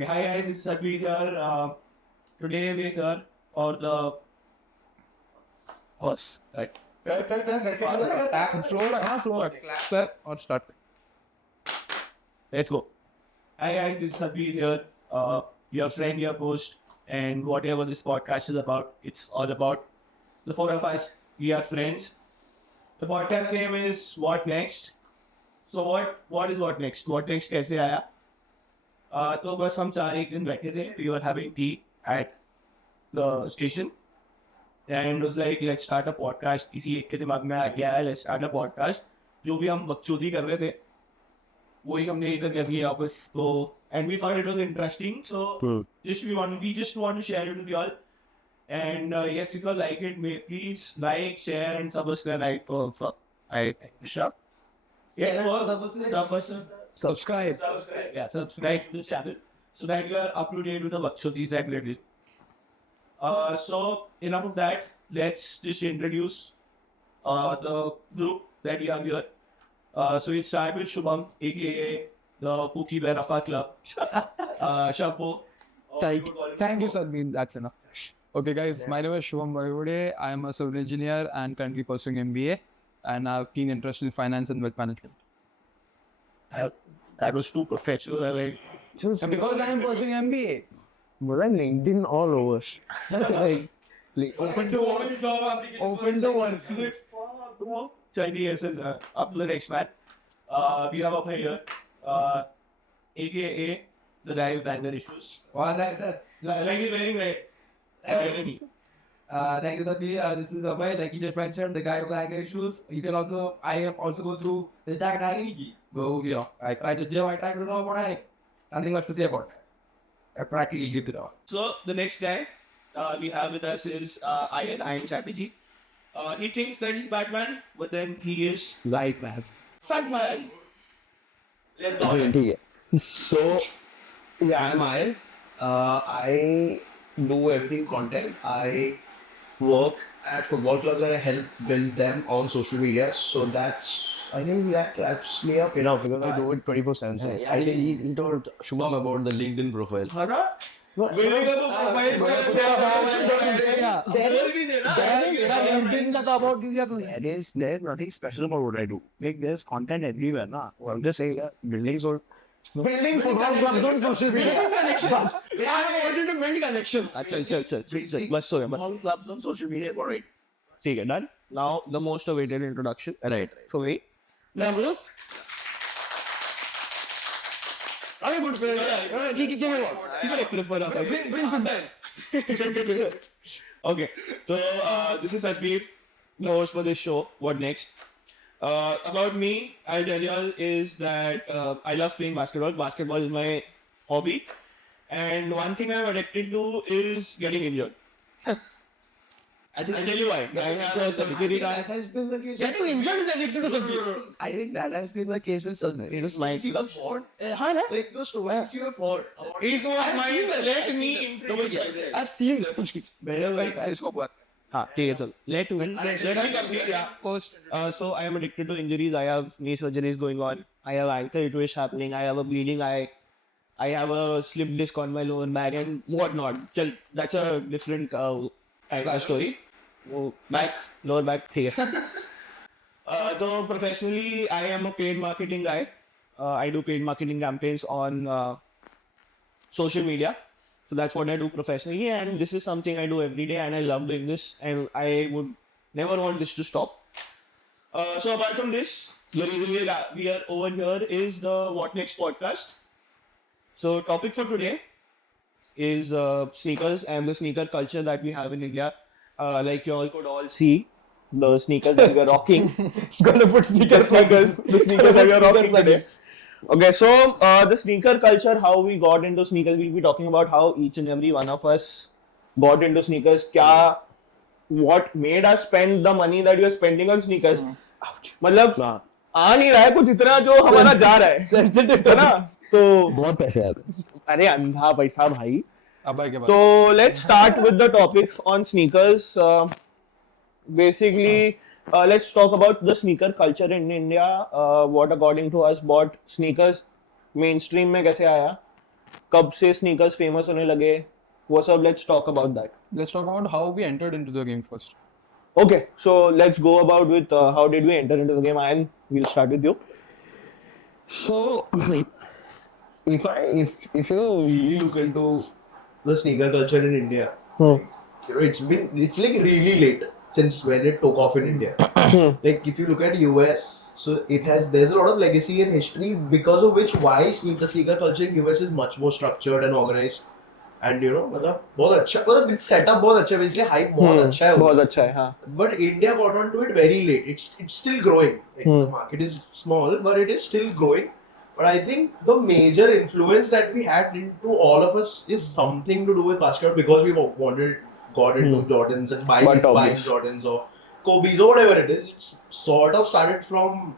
Okay, hi guys, this is Sabir here. Today we're here for the horse. Right. Sir, or start. Let's go. Hi guys, this is Sabir here. Your friend, your host, and whatever this podcast is about, it's all about the four of us. We are friends. The podcast name is What Next. So what is what next? What next कैसे आया? तो बस हम चार एक दिन बैठे थे. We were having tea at the station. And was like, let's start a podcast. किसी एक के दिमाग में आ गया है, let's start a podcast. जो भी हम बकचोदी कर रहे थे, वही हमने इधर कर लिया वापस. So and we thought it was interesting. So we just want to share it with you all. And yes, if you like it, please like, share, and subscribe. Sure. Yeah, Subscribe. Yeah, subscribe to the channel so that you are up to date with the bachchotis regularly. So enough of that. Let's just introduce the group that we have here. So we start with Shubham, aka the Pookie Bear of our club. Shampoo. Thank you, sir. That's enough. Okay, guys, my name is Shubham Varivode. I am a civil engineer and currently pursuing MBA, and I have keen interest in finance and wealth management. That was too professional. And because I am pursuing MBA. But I'm LinkedIn all over. Open to work. Chinese and up to the next man. We have up here, aka the guy with anger issues. Like He's wearing red. thank you, Sabir. This is Abhay. Like you just mentioned, the guy with anger issues. I am also go through the tag Nagini. So, I try to gym, I try to know what nothing much to say about it. I practically give it all. So the next guy we have with us is Iron Strategy. He thinks that he's Batman, but then he is Right, man. Fatman. Let's go. So, yeah, I'm I. I do everything content. I work at football clubs and I help build them on social media. So I think that's me up enough because I do it 24/7. I think he told Shubham about the LinkedIn profile. There's nothing special about what I do. Like there's content everywhere, na. I'm just saying buildings or building football clubs on social media. I wanted to build connections. Bus ho gaya, bus. All clubs on social media for it. Okay, done. Now the most awaited introduction. Right. So wait. Numbers. I'm a good friend. Okay, so this is Sajbir, the host for this show. What next? About me, I'll tell y'all is that I love playing basketball. Basketball is my hobby. And one thing I'm addicted to is getting injured. I'll tell you why. I have a surgery. That has been the case. Get injured is addicted to something. I think that has been the case with some. It was like Like those stories you have heard. it was Let me introduce. I've seen that. Let me complete. Yeah. First, So I am addicted to injuries. I have knee surgeries going on. I have ankle twist happening. I have a bleeding eye. I have a slip disc on my lower back and whatnot. Chal, that's a different story. Oh, back, lower back, ठीक है. So professionally, I am a paid marketing guy. I do paid marketing campaigns on social media. So that's what I do professionally, and this is something I do every day, and I love doing this, and I would never want this to stop. So apart from this, the reason we are over here is the What Next podcast. So topic for today is sneakers and the sneaker culture that we have in India. Like you all could all see the sneakers that we are rocking. Gonna put The sneakers that we are rocking today. Okay, so the sneaker culture, how we got into sneakers, we'll be talking about how each and every one of us got into sneakers. What made us spend the money that we are spending on sneakers? मतलब आ नहीं रहा है कुछ इतना जो हमारा जा रहा है ना, तो बहुत पैसे आते हैं. अरे अंधा पैसा भाई. Abhay ke baad. So let's start with the topic on sneakers. Basically, let's talk about the sneaker culture in India. What according to us bought sneakers mainstream में कैसे आया? कब से sneakers famous होने लगे? What's up? Let's talk about that. Let's talk about how we entered into the game first. Okay, so let's go about with how did we enter into the game. We'll start with you. So, if you really look into the sneaker culture in India, you know, it's like really late since when it took off in India. Like if you look at US, so there's a lot of legacy and history because of which why the sneaker culture in US is much more structured and organized. And you know, मतलब बहुत अच्छा, मतलब setup बहुत अच्छा है, basically hype बहुत अच्छा है. बहुत अच्छा है, हाँ. But India got onto it very late. It's still growing. Like, the market is small, but it is still growing. But I think the major influence that we had into all of us is something to do with basketball because we got into Jordans and buying Jordans or Kobe's or whatever it is. It's sort of started from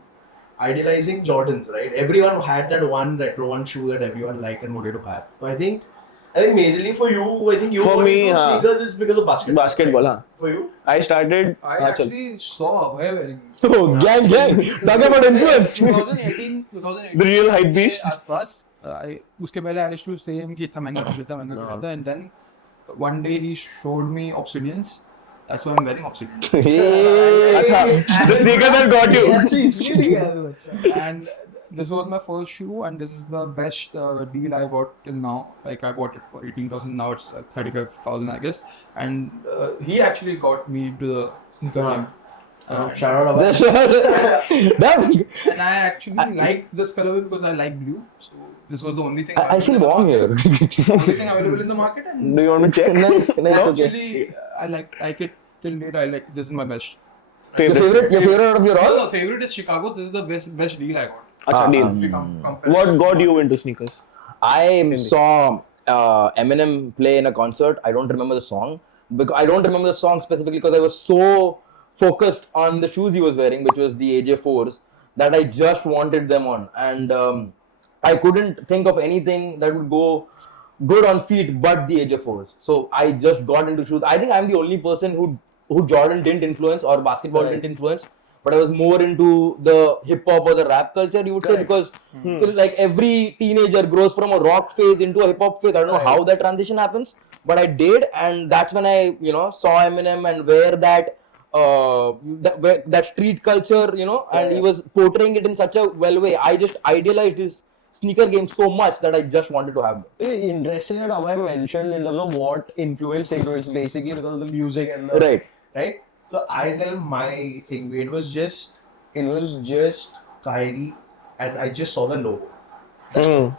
idealizing Jordans, right? Everyone had that one retro, one shoe that everyone liked and wanted to have. So I think majorly for you, I think you For got me, into sneakers is because of basketball. Basketball, right? हाँ. For you? I started. I हाँ, चल. actually saw Abhay wearing Oh, gang. Talk about influence. 2018 The real hype beast. आसपास उसके पहले I used to say him कि इतना महंगा था and then one day he showed me Obsidians. That's why I'm wearing Obsidians. अच्छा, the sneaker that got you. And this was my first shoe and this is the best deal I got till now. Like I bought it for 18,000, now it's 35,000 I guess. And he actually got me into the sneaker game. Shout out about And I actually liked this color because I like blue. So this was the only thing I feel warm here. the only thing available in the market. And Do you want me to check? actually, I like it till date. I like this is my best. Your favorite out of your all? No, favorite is Chicago. This is the best deal I got. अच्छा, deal. If we compare- What got you into sneakers? I saw Eminem play in a concert. I don't remember the song. Because I don't remember the song specifically because I was so focused on the shoes he was wearing, which was the AJ4s, that I just wanted them on. And I couldn't think of anything that would go good on feet but the AJ4s. So I just got into shoes. I think I'm the only person who Jordan didn't influence or basketball didn't influence. But I was more into the hip hop or the rap culture, you would say, because like every teenager grows from a rock phase into a hip hop phase. I don't know how that transition happens, but I did, and that's when I, saw Eminem and wear that that street culture, and he was portraying it in such a well way. I just idealized his sneaker game so much that I just wanted to have it. interesting that I mentioned in terms of what influenced it was basically because of the music and the right. So I tell my thing. It was just Kyrie, and I just saw the logo.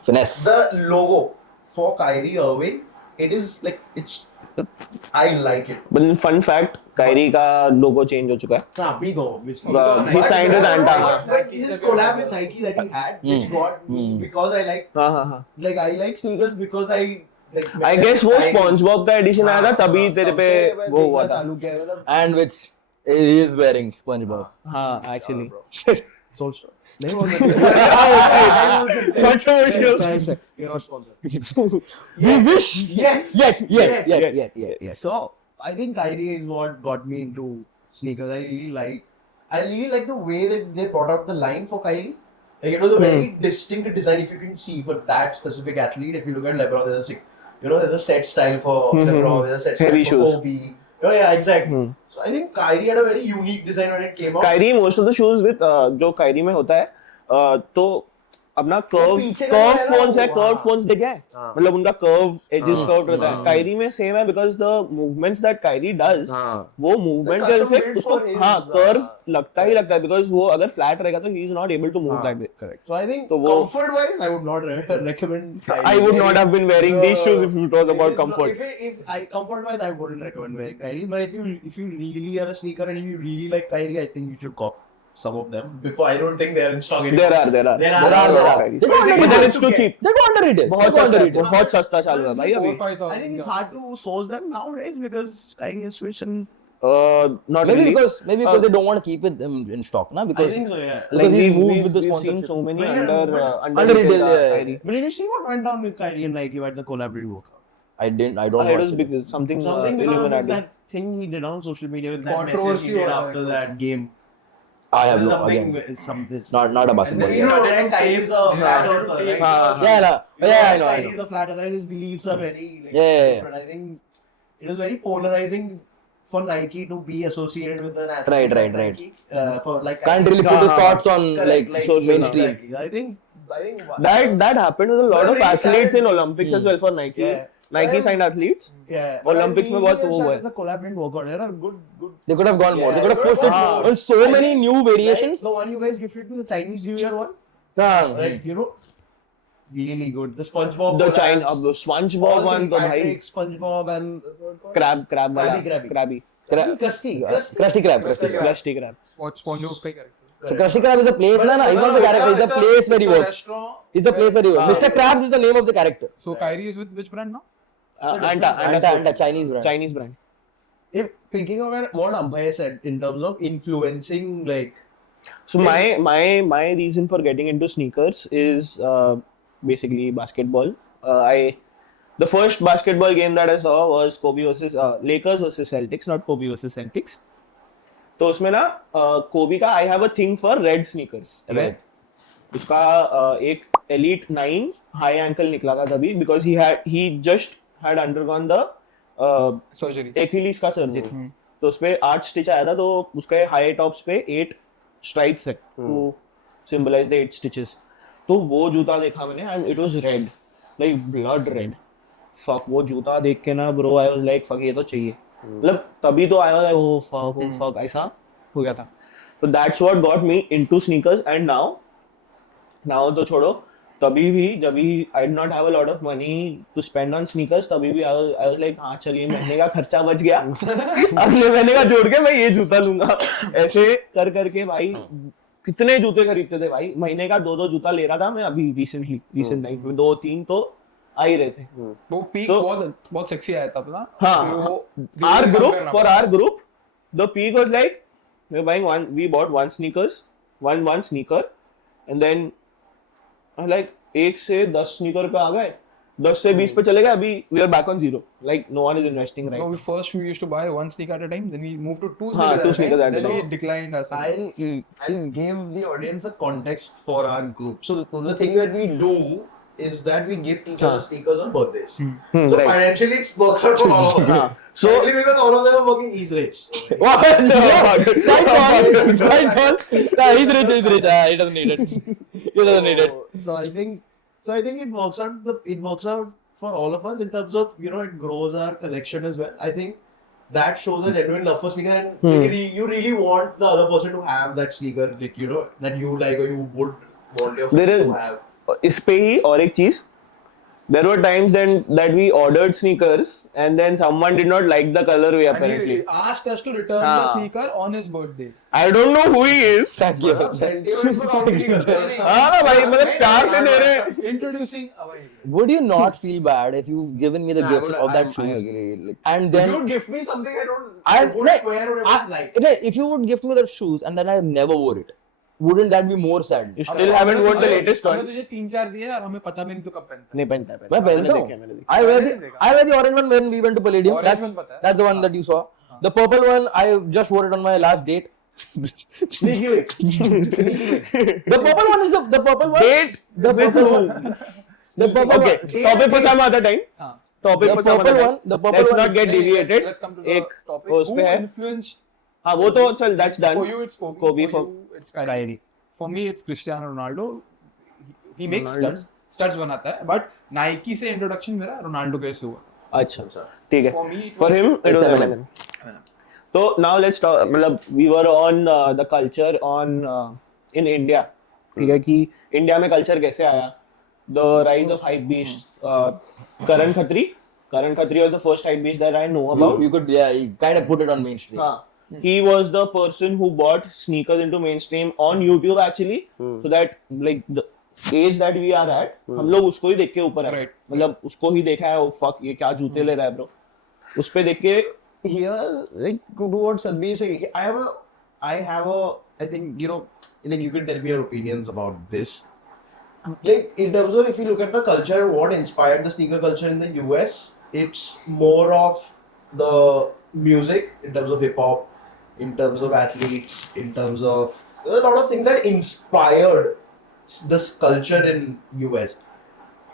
Finesse. The logo for Kyrie Irving, it is like I like it. But fun fact, Kyrie का logo change हो चुका है. हाँ, big हो. He signed with Anta. But his collab with Nike that he had, which got me because I like हाँ. like I like sneakers because I like. I guess वो SpongeBob का edition आया था तभी तेरे पे वो हुआ था. And which he is wearing SpongeBob. हाँ, actually. Soulstar. Controversial. We wish. Yes. So I think Kyrie is what got me into sneakers. I really like the way that they brought out the line for Kyrie. Like it was a very distinct design. If you can see for that specific athlete, if you look at LeBron, there's a set style for LeBron. There's a set style Heavy for shoes. Kobe. Oh yeah, exactly. So I think Kyrie had a very unique design when it came out. Kyrie, most of the shoes with जो Kyrie में होता है, तो अपना curve पीछे का है ना phones है, वो, curve हाँ। phones देखे हैं? मतलब उनका curve edges curved रहता है. Kyrie में same है because the movements that Kyrie does, वो movement The के custom से built उसको for his, curve लगता ही लगता है because वो अगर flat रहेगा तो he is not able to move that way. Correct. So I think तो वो comfort-wise, I would not recommend. Kyrie. I would not have been wearing these shoes if it was about If it's not- comfort. If I comfort-wise, I wouldn't recommend wearing Kyrie. But if you really are a sneaker and you really like Kyrie, I think you should cop some of them. Before I don't think they're in stock anymore. There are. There are. Kyrie. But then it's too cheap. They go underrated. बहुत सस्ता चालू है भाई अभी. 4,000-5,000. I think it's hard to source them nowadays because Kyrie has switched and Not Maybe really. because they don't want to keep it in stock, na? I Because think so, yeah. Like Because he moved we've with the seen sponsorship. so many But yeah, under retail, yeah. Kyrie. But did you see what went down with Kyrie and Nike at the collaborative workout? I don't It watch was it. because something Something because of Illuminati. that thing he did on social media with that Controversy message he did or after whatever. that game. I have no something again. with something. Not a basketball then game. you Red Tide is a flat earther, right? Yeah, I know. He's a flat earther and his beliefs are very like, Yeah. different. I think it is very polarizing for Nike to be associated with an athlete. Right. Nike, for like Can't really put his thoughts on correct, like mainstream. Exactly. I think That happened with a lot Well, of really athletes in sad. Olympics as well for Nike. Yeah. Nike signed athletes. yeah. Olympics में बहुत वो हुआ है. The collab didn't work out. There are good. They could have gone more. They Yeah, could have they pushed it could have on so gone many new variations. Like the one you guys gifted to the Chinese New Year one. हाँ. Like, you know, really good. The SpongeBob. The collabs, China, the SpongeBob all one, the तो भाई Patrick, SpongeBob and crab वाला, Krabby. Krusty Krab. Krusty Krab. SpongeBob का character. So Krusty Krab is a place, na? He's not the character. He's the place where he works. He's the place where he works. Mr. Krabs is the name of the character. So Kyrie is with which brand now? Anta, Chinese brand. Chinese brand. If thinking of what Ambhaya said in terms of influencing, like, So my reason for getting into sneakers is basically basketball. The first basketball game that I saw was Kobe versus Lakers versus Celtics, not Kobe versus Celtics. तो उसमें ना कोबी का I have a thing for red sneakers, Right. उसका एक elite 9 high ankle निकला था तभी because he just had undergone the Surgery. एक्यूलीज का सर्जरी, तो उसपे 8 स्टिच आया था, तो उसके हाई टॉप्स पे 8 स्ट्राइप्स है टू सिंबलाइज द 8 स्टिचेस. तो वो जूता देखा मैंने and it was red, like blood red. Fuck, वो जूता देख के ना bro I was like fuck, ये तो चाहिए. मतलब तभी तो आया वो फक ऐसा हो गया था. तो that's what got me into sneakers. And now तो छोड़ो, तभी भी जब भी I did not have a lot of money to spend on sneakers, तभी भी आई वाज लाइक हाँ चलिए महीने का खर्चा बच गया, अगले महीने का जोड़ के मैं ये जूता लूंगा. ऐसे कर करके भाई कितने जूते खरीदते थे भाई, महीने का 2 जूता ले रहा था मैं अभी रिसेंट टाइम्स में, 2-3 तो आ ही रहे थे. वो पीक So- बहुत सेक्सी आया था अपना. हाँ, our group, the peak was like we bought one sneaker and then like 1 से 10 sneaker पे आ गए, 10 से 20 पे चले गए. अभी we are back on zero, like no one is investing right No, now. first we used to buy one sneaker at a time, then we moved to two हाँ, sneakers 2 sneakers at a then we time. declined as I'll give the audience a context for our group. So the thing that we do is that we gift each other sneakers on birthdays. So right. financially it works out for all of us. So- Only because all of them are working, he's rich. What? Right on. He's rich. He doesn't need it. So I think it works out for all of us in terms of, you know, it grows our collection as well. I think that shows a genuine love for sneaker, and you really want the other person to have that sneaker, like, you know, that you like or you would want your There friend is- to have. इस पे ही और एक चीज, there were times then that we ordered sneakers and then someone did not like the colorway and apparently. he asked us to return the हाँ. sneaker on his birthday. I don't know who he is. Thank you. Sentiment को count नहीं करते हैं. हाँ भाई, मतलब प्यार से दे रहे हैं. Introducing Would you not feel bad if you've given me the Nah, gift but of that I shoes? agree. Like, And if then you gift me something I I- wouldn't like, wear or ever like. if you would gift me that shoes and then I never wore it, wouldn't that be more sad? You still haven't worn the latest हमने one. तुझे 3-4 दिए और हमें पता भी नहीं तू कब पहनता नहीं पहनता मैं पहनता हूँ. I wear the orange one when we went to Palladium. Orange one पता है. That's the one that you saw. The purple one, I just wore it on my last date. Sneaky way. The purple one is the purple one. Date The purple one. The purple Okay, one. topic for some other time. हाँ. Topic The for some purple other one. time. The purple Let's one. not get deviated. Let's come to the एक topic. उस Who पे है. influenced हाँ वो तो चल, that's done. for you? It's Kobe. Kobe for for you, it's Kyrie. For me, it's Cristiano Ronaldo. He makes Ronaldo. studs बनाता है. But Nike से introduction मेरा रोनाल्डो कैसे हुआ? अच्छा ठीक है. For me, it For was- him, it was It's Eminem. So now let's talk. मतलब we were on the culture on in India. ठीक है कि इंडिया में कल्चर कैसे आया? The rise of hype beast. Karan Khatri. Karan Khatri was the first hype beast that I know about. You could, yeah, you kind of put it on mainstream. हाँ. He was the person who brought sneakers into mainstream on YouTube actually, so that like the age that we are at, हम लोग उसको ही देख के ऊपर है. Right. मतलब उसको ही देखा है. फक ये क्या जूते ले रहा है ब्रो. उस पे देख के Here, like, to do what Sandeep say, I think, you know, like, you can tell me your opinions about this. Like, in terms of, if you look at the culture, what inspired the sneaker culture in the US, it's more of the music, in terms of hip hop, in terms of athletes, in terms of there are a lot of things that inspired this culture in US.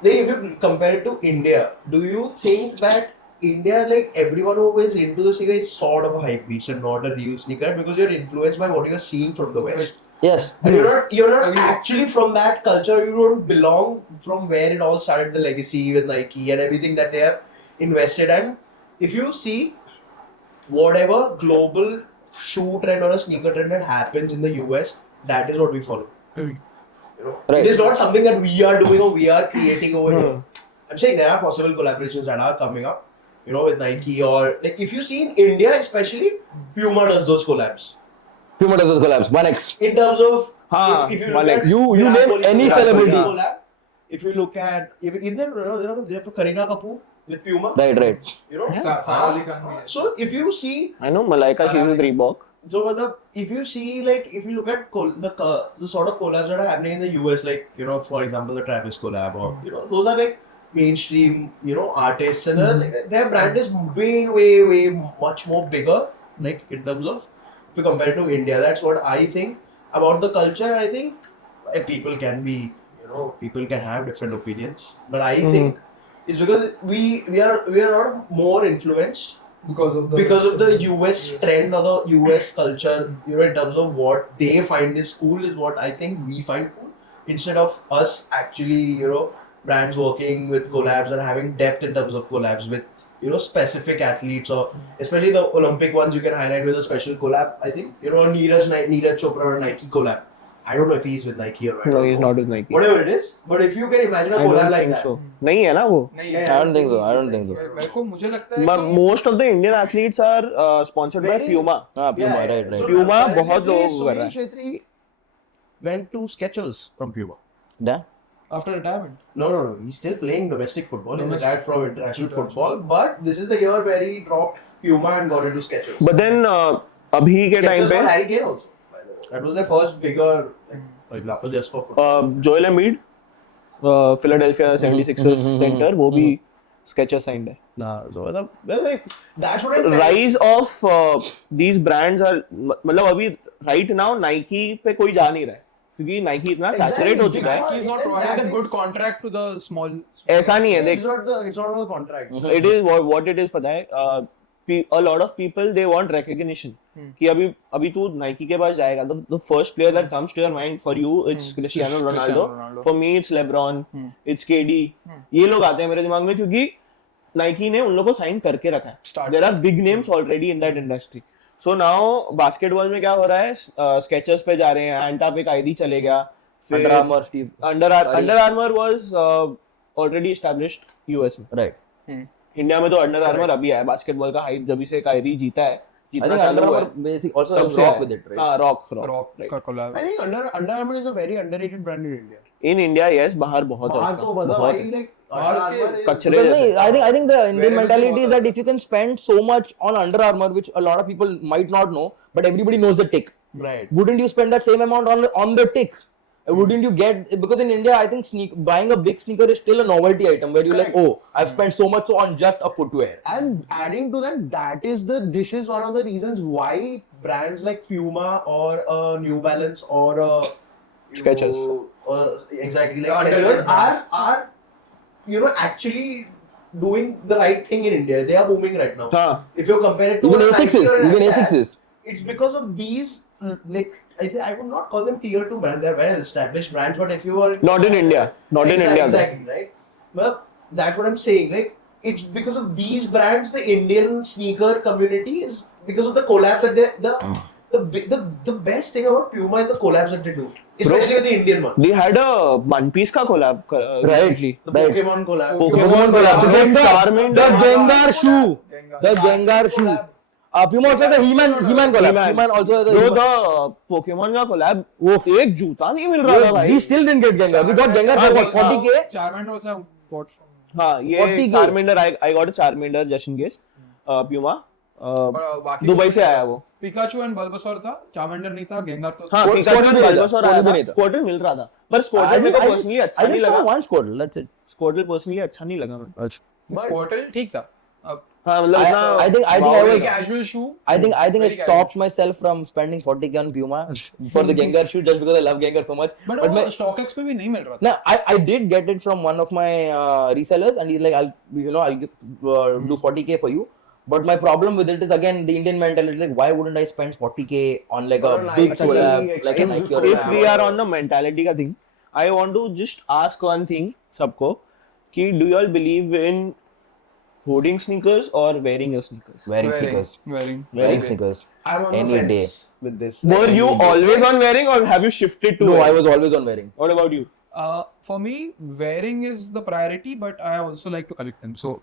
Like if you compare it to India, do you think that India, like everyone who is into the sneaker, is sort of a hype beast and not a real sneaker because you're influenced by what you're seeing from the West. Yes. And you're not actually from that culture. You don't belong from where it all started, the legacy with Nike and everything that they have invested. And if you see whatever global shoe trend or a sneaker trend that happens in the US, that is what we follow. You know, Right. it is not something that we are doing or we are creating over here. I'm saying there are possible collaborations that are coming up, you know, with Nike or like if you see in India especially, Puma does those collabs. Puma does those collabs. 1X. In terms of if you look One at X. You Virat name Kohli any collab, celebrity. collab, if you look at if they have Kareena Kapoor with Puma, Right. you know. Sara Ali Khan bhi hai. So if you see, I know Malaika, she's with Reebok. so if you see like if you look at the sort of collabs that are happening in the US, like you know, for example, the Travis collab or you know, those are like mainstream, you know, artists and like, their brand is way much more bigger, like in terms of if you compare it to India. That's what I think about the culture. I think people can be, you know, people can have different opinions, but I think it's because we are not more influenced because of the US trend or the US culture, you know, in terms of what they find is cool is what I think we find cool. Instead of us actually, you know, brands working with collabs and having depth in terms of collabs with, you know, specific athletes or especially the Olympic ones you can highlight with a special collab. I think, you know, Neeraj Chopra or Nike collab. I don't know if he's with Nike or No, he's not with Nike. whatever it is, but if you can imagine a I collab don't like think that. so. नहीं है ना वो. नहीं Yeah, है. I don't think so. I don't think so. मेरे को मुझे लगता है But कि most of the Indian athletes are sponsored by Very- Puma. Ah, Puma, Yeah, right. so Puma apparently बहुत लोगों को कर रहा Sunil है. Shetty went to Skechers from Puma. Yeah. after retirement. No. He's still playing domestic football. He Domestic. retired from international football, but this is the year where he dropped Puma and got into Skechers. But then अभी के time Skechers पे got Harry Kane also. by the way. That was their first bigger example just for football. Joel Embiid, Philadelphia 76ers center, वो भी Skechers signed है. Nah, so like, that's what I meant. Rise of these brands are मतलब अभी right now Nike पे कोई जा नहीं रहा है क्योंकि Nike इतना saturate हो चुका है. He's not providing a good contract to the small. ऐसा नहीं है देख. It's not on the contract. It is what it is पता है. A lot of people they want recognition. कि अभी तू Nike के पास जाएगा the first player that comes to your mind for you it's Cristiano Ronaldo. For me it's LeBron, it's KD. ये लोग आते हैं मेरे दिमाग में क्योंकि Nike ने उन लोगों को साइन करके रखा है. There are big names already in that industry. So now basketball में क्या हो रहा है? Skechers पे जा रहे हैं, Anta पे Kyrie चले गया. Under Armour, Steve. Under Armour was already established US में. Right. इंडिया में तो अंडर आर्मर अभी आया बास्केटबॉल का हाइप जब से कायरी जीता है I जितना think चालू Under हुआ Armour है basic also तब has से rock है. with it, right? हाँ रॉक का collab. I think Under Armour is a very underrated brand in India. In India yes बाहर बहुत है बाहर उसका, तो मतलब बहुत भाई है. like Under Armour is- कचरे Because जैसे. nahin, I think the Indian Wherever mentality you is that if you can spend so much on Under Armour, which a lot of people might not know, but everybody knows the tick. Right. Wouldn't you spend that same amount on the tick? Wouldn't you get, because in India I think buying a big sneaker is still a novelty item where you're like, oh, I've spent so much on just a footwear. And adding to that, this is one of the reasons why brands like Puma or New Balance or Skechers. Exactly like Skechers are you know actually doing the right thing in India. They are booming right now. हाँ If you compare it to Even a Nike A6s, or an even Adidas, A6s. it's because of these like I would not call them tier 2 brands. They're well established brands, but if you are Not in India. Not in India. Exactly, right? Well, that's what I'm saying. Like, it's because of these brands, the Indian sneaker community is because of the collabs that the best thing about Puma is the collabs that they do, especially with the Indian one. They had a One Piece का collab recently. The Right. Pokemon collab. Pokemon collab. The Charmander. Gengar shoe. The Gengar shoe. Puma also has a He-Man collab. He-Man also has a Bro, He-Man. the Pokemon का collab वो एक जूता नहीं मिल रहा था We भाई. still didn't get Gengar. We got Gengar for what, 40k? Charmander also bought from. हाँ ये 40K. Charmander I got a Charmander just in case. Puma. और बाकी दुबई से आया वो. Pikachu and Bulbasaur था. Charmander नहीं था. Gengar तो हाँ Squirtle पिकाचू भी नहीं था, बल्बासोर आया Squirtle भी था. नहीं था. स्क्वार्टल मिल रहा था पर स्क्वार्टल मेरे को पर्सनली अच्छा नहीं I just saw लगा. one Squirtle, that's it. Squirtle personally अच्छा नहीं लगा मेरे को. Squirtle ठीक था. अब हाँ मतलब इतना I think I Very was casual shoe. I think I Very stopped myself from spending 40k on Puma for the Gengar shoe just because I love Gengar so much. But my, StockX पे भी नहीं मिल रहा था. no, I did get it from one of my resellers, and he's like, I'll do 40k for you. But my problem with it is again the Indian mentality. Like, why wouldn't I spend 40k on like Or a a big Nike collab, like a exclusive Nike or if a- we are on the mentality का thing, I want to just ask one thing सबको कि do you all believe in hoarding sneakers or wearing your sneakers? wearing sneakers, Wearing. wearing sneakers. I'm on Any the fence day. with this. Were Like, you always on wearing or have you shifted to No, I wearing? was always on wearing. What about you? For me, wearing is the priority, but I also like to collect them. So,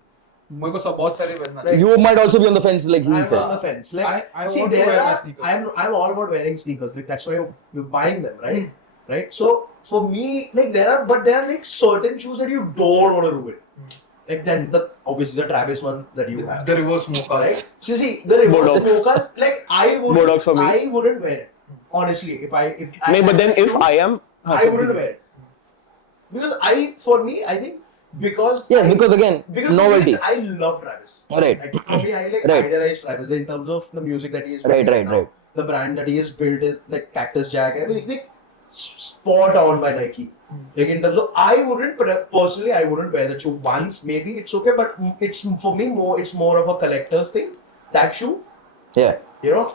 मेरे को सब बहुत सारे पहनना है. You might also be on the fence, like he I'm said. on the fence. Like, I see, want to there wear my are, sneakers. I'm all about wearing sneakers. Like, that's why you're buying them, right? Right. So for me, like there are like certain shoes that you don't want to ruin. Like then obviously the Travis one that you have. The reverse mocha. Right? So see, the reverse Bodox. mochas, like I wouldn't. Bodox for me. I wouldn't wear it. Honestly, if No, but then if shoe, I am, I wouldn't wear it. Because for me, I think because Yes, because again, because novelty. I love Travis. Right. Like, for me, I like Right. idolize Travis in terms of the music that he is Right, making right, now. right. The brand that he has built is like Cactus Jack. I mean, it's like spot on by Nike. Like in terms of, I wouldn't personally, I wouldn't wear the shoe once. Maybe it's okay, but it's for me more. It's more of a collector's thing. That shoe, Yeah. you know,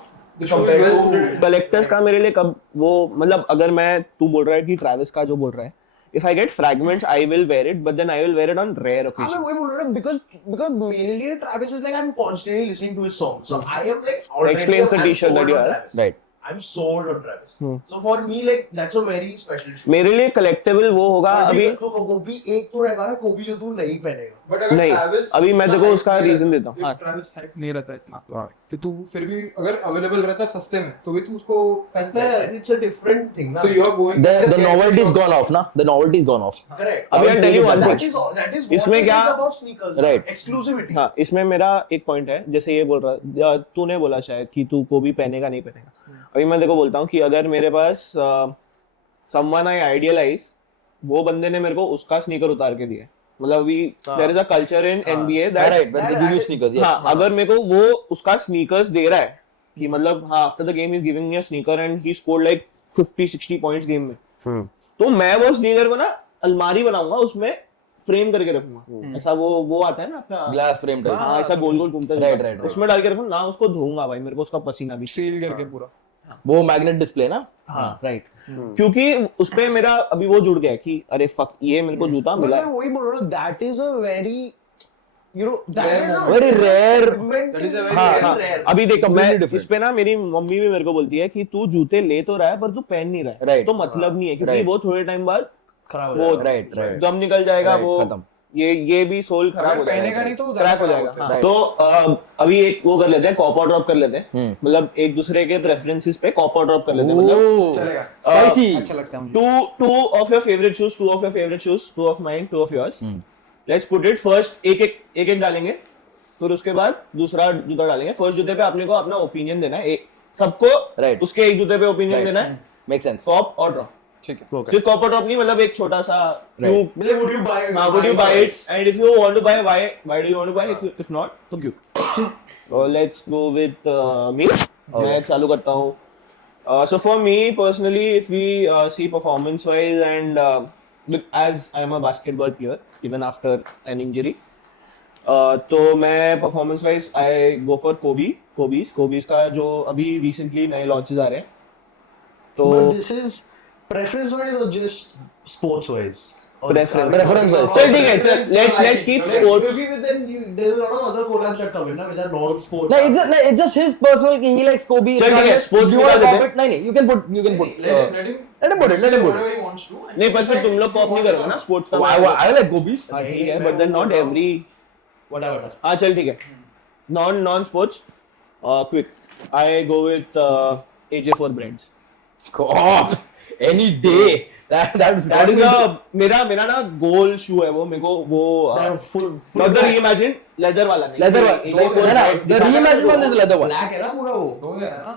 The shoe compared is to well- collectors का मेरे लिए कब वो मतलब अगर मैं तू बोल रहा है कि ट्रैविस का जो बोल रहा है if I get fragments I will wear it but then I will wear it on rare I occasions. mean, why wouldn't I? Because mainly Travis is like I'm constantly listening to his songs, so I am like already. Explains the I'm t-shirt sold that you on have. Travis. Right. I'm sold on Travis. So for me, like that's a very special shoe. मेरे लिए collectable वो होगा अभी कोबी एक तो रहेगा ना कोबी जो तू नहीं पहनेगा. But अगर नहीं, Travis अभी मैं देखो hype उसका नहीं reason रहता, देता हूँ. if हाँ. Travis hype नहीं रहता इतना, तो तू फिर भी अगर अवेलेबल रहता है सस्ते में, तो भी तू उसको पहनता है. It's a different thing, na. So you are going. The novelty's gone off, na? The novelty's gone off. Correct. अभी I'll tell you one That thing. that is what इसमें it क्या- is about sneakers. Right. Exclusivity. हाँ इसमें मेरा एक point है जैसे ये बोल रहा तूने बोला शायद कि तू को भी पहनेगा नहीं पहनेगा अभी मैं देखो बोलता हूँ कि अगर मेरे पास समवन आई आइडियलाइज वो बंदे ने मेरे को उसका स्नीकर उतार के दिया मतलब अभी there is a culture in NBA Right, that when they give you sneakers, yes. हाँ अगर मेरे को वो उसका स्नीकर्स दे रहा है कि मतलब हाँ after the game is giving me a sneaker and he scored like 50-60 points game में तो मैं वो स्नीकर को ना अलमारी बनाऊंगा उसमें फ्रेम करके रखूंगा ऐसा वो आता है ना अपना Glass frame type. हाँ ऐसा गोल गोल घूमता Right, रहता है। right, right. उसमें डाल के रखूँ ना उसको धोऊंगा भाई मेरे को उसका पसीना भी सील करके पूरा. वो मैग्नेट डिस्प्ले ना. हाँ राइट क्योंकि उसपे मेरा अभी वो जुड़ गया कि अरे फक ये मेरे को जूता But मिला मैं वही बोल रहा हूँ. That is a very, you know, that Rare is a very rare- segment That is a is very हाँ very हाँ rare. अभी देख मैं Completely different. इस पे ना मेरी मम्मी भी मेरे को बोलती है कि तू जूते ले तो रहा है पर तू पहन नहीं रहा है Right. तो मतलब नहीं है क्योंकि Right. वो थोड़े टाइम बाद खराब वो Right, right. दम निकल जाएगा Right, वो खत्म. ये भी सोल खराब अगर हो पहनेगा जाएगा नहीं तो क्रैक हो ज्यादा जाएगा खराब हाँ। Right. तो अभी एक वो कर लेते हैं कॉप और ड्रॉप कर लेते हैं मतलब एक दूसरे के प्रेफरेंसेस पे कॉप और ड्रॉप कर लेते हैं मतलब चलेगा. Spicy. अच्छा लगता है मुझे. two of your favorite shoes, two of mine, two of yours. Let's put it first एक डालेंगे फिर उसके बाद दूसरा जूता डालेंगे फर्स्ट जूते पे आपने को अपना ओपिनियन देना है सबको Right. उसके एक जूते पे ओपिनियन Right. देना है Makes sense. कॉप और ड्रॉप ठीक है. सिर्फ कॉप और ड्रॉप नहीं मतलब एक छोटा सा क्यों Like, would you buy? would you buy it and if you want to buy why do you want to buy if not तो क्यों let's go with me मैं चालू करता हूँ so for me personally if we see performance wise and look as I am a basketball player even after an injury तो मैं performance wise I go for Kobe's का जो अभी recently नए launches आ रहे हैं तो But this is preference wise or just sports wise? Preference wise. चल ठीक है चल let's keep sports Maybe but then there's a lot of other collabs that come in, na, which are non-sports. No, it's just his personal. He likes Kobe. चल ठीक है sports Do you में want to डाल cop देते it? नहीं, you can put. Let him. Let him put it. Whatever he wants to. नहीं पर फिर तुम लोग कॉप नहीं करोगे ना स्पोर्ट्स का I like Kobe. हाँ ठीक है but then not every Whatever. हाँ चल ठीक है non sports quick I go with AJ4 brands Oh, any day. that is a मेरा ना गोल शू है वो मेरे को वो They're full not the reimagined leather वाला नहीं leather one. AJ4 brands The reimagined one is the leather one. black है ना पूरा वो. हो गया ना.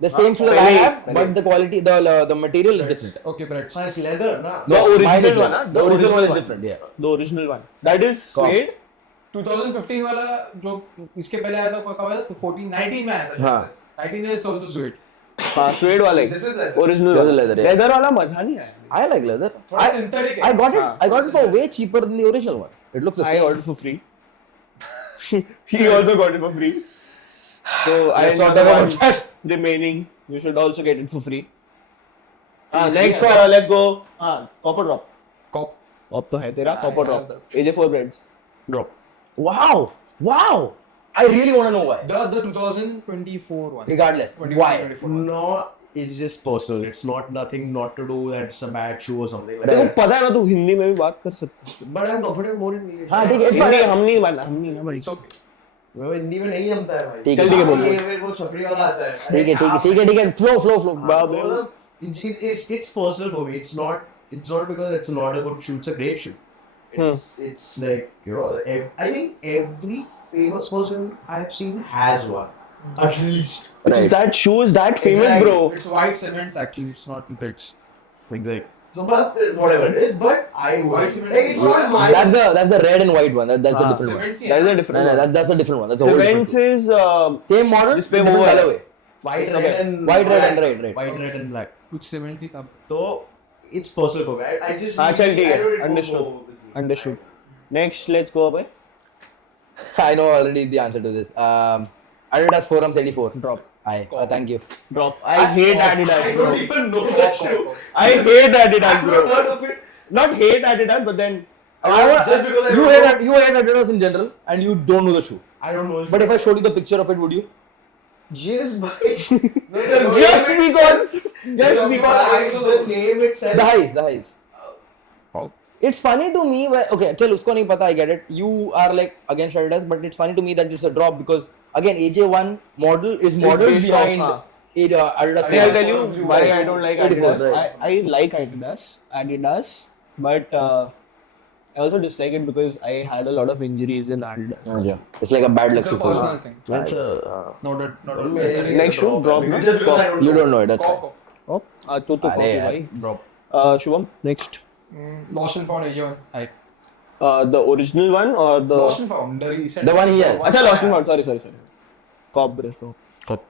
The same shoe that I पहले- have, but the quality, the material is different. Okay, but हाँ, it's leather ना. the Mine is original one leather. ना The original one is different. Yeah. the original one that is suede 2015 वाला जो इसके पहले आया था कब आया था 19 में आया था हाँ. 19 is also sweet. हाँ स्वेड वाला This is leather. Original This is leather, yeah. Leather वाला मजा नहीं आया I like leather. थोड़ा synthetic है. I got it. हाँ. I got it for way cheaper than the original one. It looks the I same. ordered for free. He also got it for free. So I Let's not know talk the about one remaining. You should also get it for free. Yes, Next, yeah. let's go. Copper drop. Cop. Cop तो है तेरा. I Copper have drop. that. AJ4 brands. Drop. Wow. Wow. I really want to know why. The 2024 one. Regardless. 24, Why? 24 one. No, it's just personal. It's nothing not to do that it's a bad shoe or something. तेरे को पता है ना तू हिंदी में भी बात कर सकता है. But I'm comfortable more in English. हाँ ठीक है. It's Hindi fine. हम नहीं बना हम नहीं ना भाई. It's okay. वो हिंदी में नहीं जमता है भाई. ठीक चल ठीक है बोल. ये मेरे को छपरी वाला आता है. ठीक है ठीक है ठीक है ठीक है. Flow. It's personal for me. It's not because it's not a good shoe. It's a great shoe. It's like I think every famous person I've seen has one at least. Right. That shoe is that famous, Exactly. bro. It's white cements actually. It's not bricks. Exactly. So, but whatever it is, but I White cement. like it's not my. That's the red and white one. That's a different one. Cements. That is a No, different no, one. that's a different one. That's a whole different Cements one. is Same model, This पे different वो है. colorway. White, Okay. red, and White, red, black. and red, right. White, red, and black. कुछ cement ही था. So it's personal for me. I just. हाँ चल ठीक I है. don't really Understood. go with it. Understood. Next, let's go away. I know already the answer to this. Adidas Forums 84. Drop. Aye. Thank you. Drop. I hate Adidas, I bro. don't even know that shoe. I hate Adidas, I've bro. not heard of it. Not hate Adidas, but then Just because I you don't know. hate Adidas in general, and you don't know the shoe. I don't know. But if I showed you the picture of it, would you? just by just because the name itself. The highs. It's funny to me. Okay, चल उसको नहीं पता. I get it. You are like against Adidas, but it's funny to me that it's a drop because again AJ1 model is modeled based behind off, Adidas. I mean, I'll tell you why I don't like 84, Adidas. right. I like Adidas, but I also dislike it because I had a lot of injuries in Adidas. Yeah. It's like a bad luck It's a shoe for personal you. thing. That's Not a Next shoe, drop. No? Just because I don't You know. don't know it. That's fine. Cop. Oh, तो अरे copy यार. भाई. Drop. Shubham, next. Lost and found AJ1. Hype. The original one or the? Lost and found. The recent. The one he has. अच्छा, lost and found. Sorry. Cop, bro. Drop.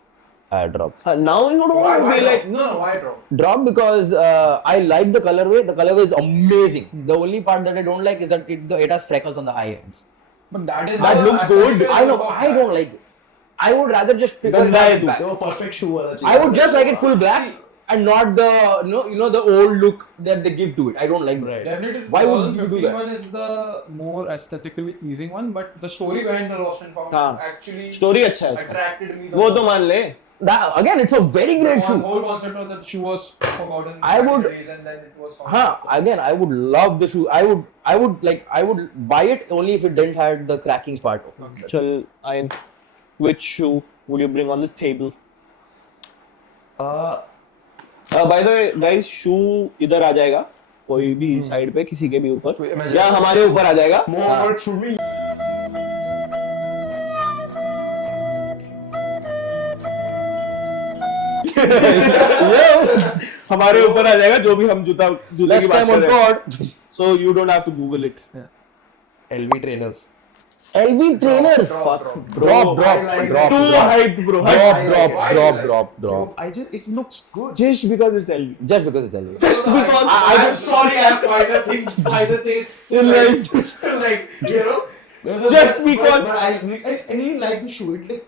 Now you don't want to be like. No, why drop? Drop because I like the colorway. The colorway is amazing. The only part that I don't like is that it has freckles on the high ends. But that is. That looks good. I know. I don't like it. I would rather just prefer गंदा है it तू. black. वो perfect shoe वाला I would just like it full black and not the the old look that they give to it. I don't like Right. Definitely. Why would you do that? 2015 one is the more aesthetically pleasing one, but the story behind the Lost and Found हाँ. actually Story अच्छा है उसका. attracted me. वो तो मान ले. that. Again, it's a very The great shoe. whole concept of the shoe was forgotten. I would- and then it was found. Again, I would love the shoe. I would buy it only if it didn't have the crackings part of it. Okay. चल Ayan, which shoe would you bring on the table? By the way, guys, shoe इधर आ जाएगा. कोई भी side पे किसी के भी ऊपर या हमारे ऊपर आ जाएगा. More work for me. हमारे ऊपर आ जाएगा जो भी हम जूते की Last बात time कर on रहे हैं. pod, So you don't have to Google it. LV trainers. LV trainers. Drop. Drop. Too hyped, bro. Drop. It looks good. Just because it's LV. Just because it's LV. Just because I'm sorry, I have finer things In life. like you know. Just because- But I really like the shoe.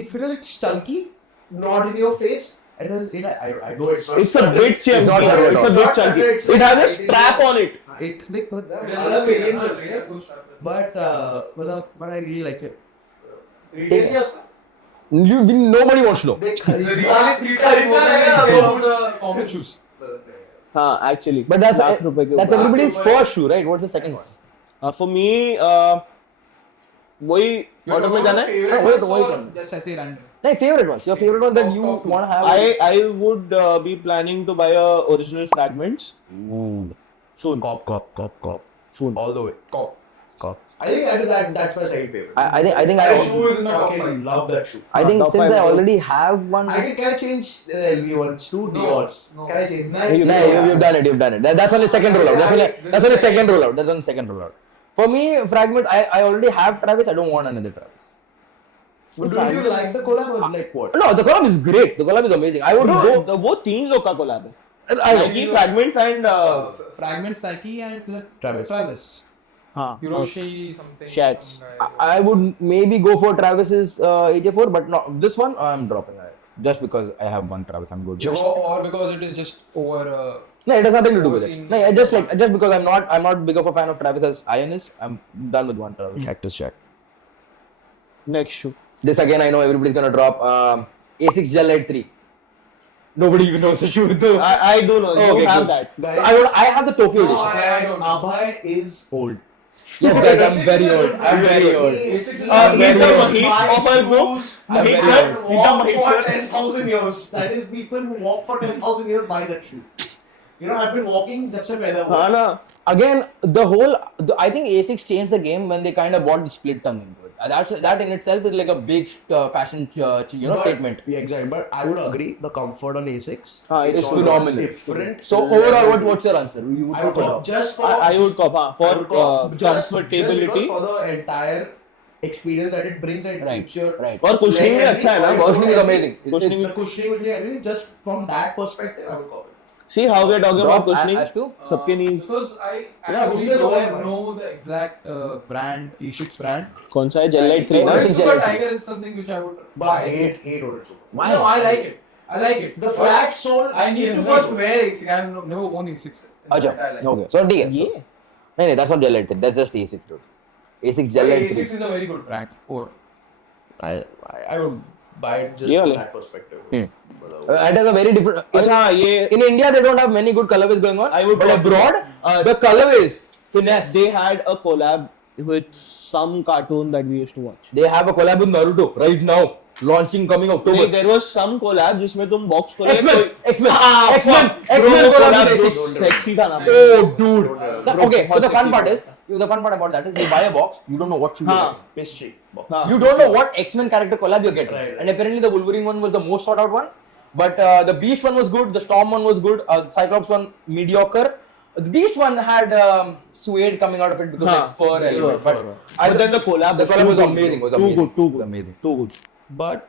It feels like chunky, not in your face. And I know it's not. It's a bit chunky. It's not chunky at It's a all. bit chunky. It's It has a not- strap on it. It like There's other variants also, also, yeah, yeah. those strapless. But I really like it. Retail ही है उसका? Nobody wants to know. The retail is more than sale of the common shoes. हाँ, actually. But that's lakh रुपए के that's ऊपर. everybody's first shoe, right? What's the second one? For me, वही order में जाना है. Favorite wait, ones or wait. just ऐसे random? No, favorite ones. Your favorite one that you Top two. want to have. I would be planning to buy a original fragments soon. Cop. Soon. All the way. Cop. I think that's my second favorite. I think That I shoe is in my top fucking five. Love that shoe. think top since five I bro. already have one. Can I change the LV ones to No, Dior's? no. Can I change? No, you've done it. You've done it. That's on the second rollout. That's on the second rollout. That's on the second rollout. For me, Fragment, I already have Travis. I don't want another Travis. But don't you like the collab or like what? No, the collab is great. The collab is amazing. I would go. the वो तीन लोग का collab है. I know. Nike, Fragments and Fragments, Nike, and Travis. हाँ, Hiroshi something. Shats. some guy. I would maybe go for Travis's AJ4, but no, this one I'm dropping. Just because I have one Travis, I'm good. Or because it is just over. No, it has nothing to do with it. Overseen- No, just because I'm not big of a fan of Travis as Ian is, I'm done with one Travis. Cactus Jack. Next shoe. This again, I know everybody's gonna drop A6 Gel Light 3. Nobody even knows the shoe though. I do know. You Okay, have good. that. I have the Tokyo edition. I don't know. Abhay is old. Yes, guys, I'm very old. I'm very old. He's the Mahit of our group. Mahit People sir. He's the walk Mahit for sir. 10,000 years. That is people who walk for 10,000 years buy that shoe. You know, I've been walking जब से पैदा हुआ. हाँ ना. Again, I think A6 changed the game when they kind of brought the split tongue into it. That in itself is like a big fashion, statement. Yeah, exactly. But I would agree, the comfort on A6 It's on a phenomenal. different. So overall, what's your answer? You would I would go cop just for. I would cop I would for cop just comfortability. because for the entire experience that it brings, and Right, keeps your right. और cushioning भी अच्छा है ना. Cushioning is amazing. Cushioning. The cushioning will be everything. Just from that perspective, I would call it. See how we are talking about Drop cushioning. as to सबके knees. Because I Yeah, actually who knows? don't know the exact brand, E6 brand. कौन सा है? Gel Light 3 ना. I think Super Gel Light Tiger is something which I would But buy. eight or two. Why? No, I like it. I like it. The flat sole. I need to is first very wear A6. I have never worn A6. अच्छा, I like okay. So ठीक है. ये. No, that's not Gel Light 3. That's just A6 dude. A6 Gel Light 3. A6 is a very good brand. Or I would buy it just ये from वाले. that perspective. It has a very different. अच्छा ये In India, they don't have many good colorways going on. I would but drop abroad, it. the colorways finesse. they had a collab with some cartoon that we used to watch. They have a collab with Naruto right now, launching coming October. नहीं, there was some collab जिसमें तुम box खोले X-Men fuck. collab collab with bro, A6. sexy था ना. Oh, dude. Okay, so बहुत the fun sexy part था. is, the fun part about that is, you buy a box, you don't know what shoe you're हाँ. getting. Mystery box. हाँ. You don't know what X-Men character collab you're getting. Right. And apparently the Wolverine one was the most sought out one. But the Beast one was good, the Storm one was good, Cyclops one mediocre. The Beast one had suede coming out of it because like fur element. But But then the collab the collab was too amazing. good. Was amazing. Too good, too good. Amazing. Too good. But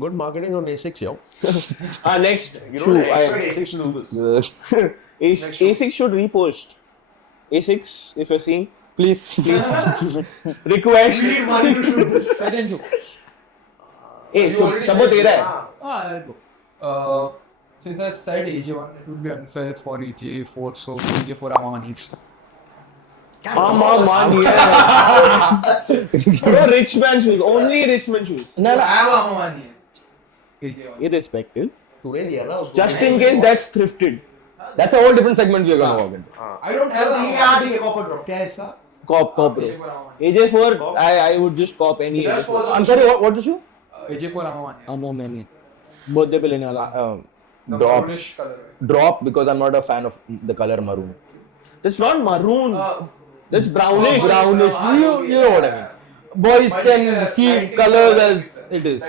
good marketing on A6, yo. Next You shoe. don't expect A6 to do this. A6 should repost. A6, if you're seeing, Please. request. We need money to shoot this. second shoe. Hey, You so already सब वो said तेरा it. है. Let go. Since I said AJ1, it would be unfair for AJ4, so AJ4 Armani. Man, yeah. Bro, rich man shoes. Only rich man shoes. No, no. I have Armani. AJ1. Irrespective. तूने दिया ना उसको. Just in case that's thrifted. That's a whole different segment we are going to walk into. I don't have ठीक है, ठीक है, copper drop. क्या है इसका? Cop, bro. AJ4 Armani. AJ4, I would just cop any Just for AJ4. the I'm sorry, what's the shoe? AJ4 Armani. No, man. Birthday पे लेने वाला. The Drop. brownish color. Drop because I'm not a fan of the color maroon. That's not maroon. That's brownish. Brownish. You know what I mean. Boys can see colors as it is.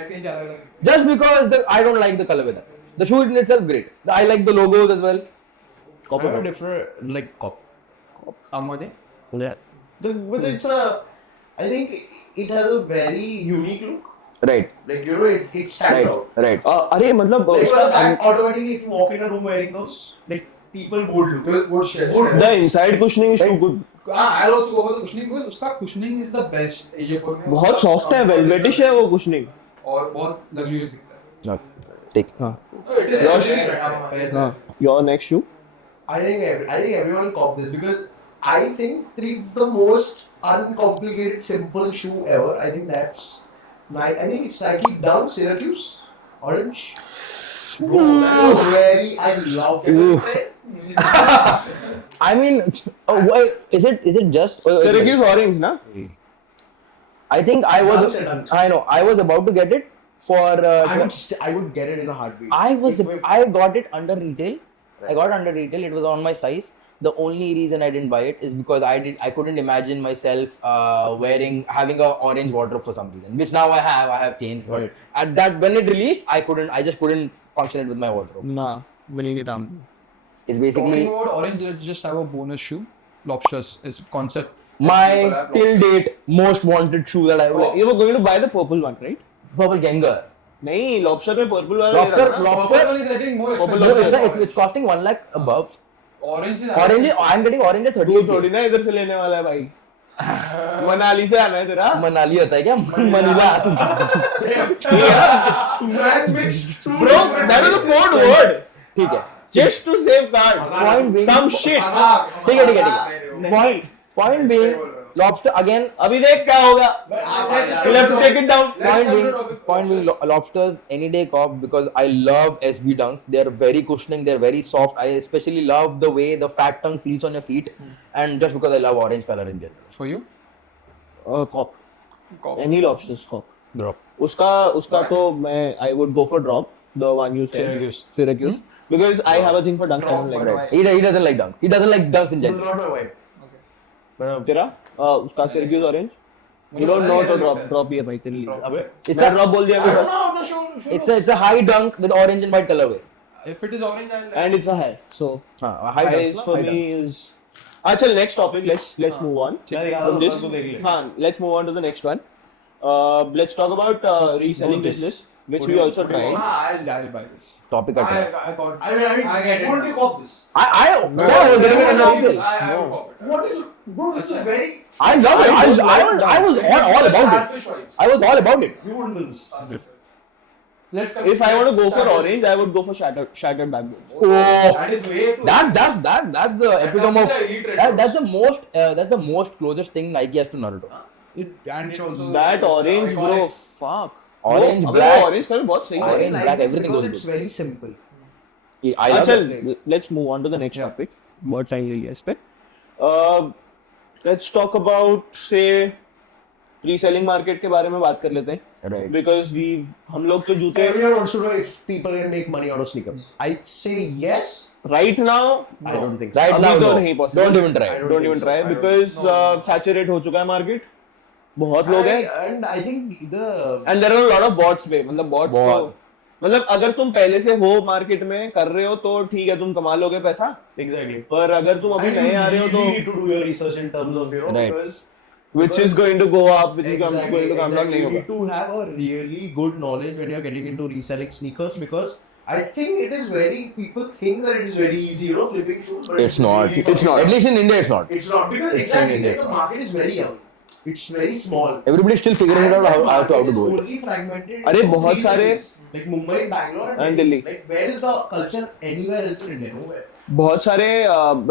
Just because I don't like the color with that. The shoe in itself, great. I like the logos as well. I have a different, like, cop. Armani. Yeah. But it's I think it has a very unique look. Right, Like, you know, it stands out. right. अरे मतलब Like, that automatically, if you walk in a room wearing those, like, people would look. Would share. the inside cushioning is too good. I'll also go for the cushioning because उसका cushioning is the best AJ4 में. बहुत उसका soft है, comfort velvetish है वो cushioning. और बहुत luxurious दिखता है. No, take. So it is Yours? a very Armani. हाँ. Your next shoe? I think everyone cop this because I think it's the most uncomplicated, simple shoe ever. I think I think it's Nike Dunk Syracuse orange. Bro, that was I love it. I mean, why is it just Syracuse orange, na? I think I was. Dunks. I know. I was about to get it for. I would get it in a heartbeat. I got it under retail. I got it under retail. It was on my size. The only reason I didn't buy it is because I couldn't imagine myself having a orange wardrobe for some reason, which now I have changed. Right. At that when it released, I just couldn't function it with my wardrobe. Nah, will नहीं था. It's Talking basically about orange, let's just have a bonus shoe. Lobsters is concept. My till date most wanted shoe that I like. You were going to buy the purple one, right? Purple Gengar. नहीं, lobster में purple वाला Lobster, ले रहा था ना? Purple one is I think more Purple expensive. lobster. It's costing 1 lakh above. Orange is Orange, I'm getting orange at तू 38. थोड़ी ना इधर से लेने वाला है भाई. मनाली से आना है तेरा. मनाली होता है क्या? Manila. Man mixed two Bro, that is a code word. ठीक है. Just to safeguard Point being, some shit. ठीक है, ठीक है, ठीक है. Point being, lobster again. अभी देख क्या होगा. Let's take it down. Point being, lobsters any day cop because I love SB dunks. They are very cushioning. They are very soft. I especially love the way the fat tongue feels on your feet, and just because I love orange color in general. For you? Cop. Cop. Any lobsters cop. Drop. उसका तो मैं I would go for drop. The one you said. Syracuse. Because I have a thing for dunks. I don't like Drop, that. He doesn't like dunks. He doesn't like dunks in general. Not my wife. तेरा उसका Syracuse orange. You don't know to drop ये भाई तेरे लिए. अबे It's मैं a drop बोल दिया अभी बस. it's a high dunk with orange and white colorway. If it is orange, I'll like And it's a high. So High high dunks. is for me is. अच्छा, next topic. Let's move on. From this, let's move on to the next one. Let's talk about reselling business, which we also tried. I'll buy this. Topic I at got. I mean, I get it. wouldn't you cop this? I was getting it under this. I will cop it. What is it? Bro, it's a very. I love it. I was all about it. Starfish vibes. I was all about it. You wouldn't do this. Starfish. Let's If I want to go for start. orange, I would go for shattered backbones. Oh, That is way too. that's the epitome of comes in the elite red that's the most closest thing Nike has to Naruto. And it's also That orange, bro, iconic. fuck. Orange, Bro, black. अबे orange color बहुत सही I है. Orange, like black, it everything because goes it's good. very simple. I love अच्छा, it. let's move on to the next topic. बहुत सही है ये इस पे. Let's talk about say reselling market के बारे में बात कर लेते हैं. Right. Because हम लोग तो जूते Everyone wants to know if people can make money out of sneakers. I say yes. right now I don't think. Right अभी now, तो no. नहीं possible. Don't even try. don't even try because saturate हो चुका है market. बहुत लोग हैं. And I think the. And there are a lot of bots पे. मतलब bots तो बहुत. मतलब अगर तुम पहले से हो मार्केट में कर रहे हो तो ठीक है, तुम कमा लोगे पैसा. Exactly. पर अगर तुम अभी नए आ रहे हो You need तो to do your research in terms of, you know, Right. because. which is going to go up, which is going to come down, नहीं You होगा. need to have a really good knowledge when you're getting into reselling sneakers because I think it is very. People think that it is very easy, you know, flipping shoes. But It's not. really It's not. At least in India, it's not. It's not because It's exactly in India. the market is very young. It's very small. Everybody's still figuring it out how to do it. Only fragmented. अरे into बहुत three सारे- cities, like Mumbai, Bangalore, And Delhi. Like where is the culture anywhere else in India? Nowhere. बहुत सारे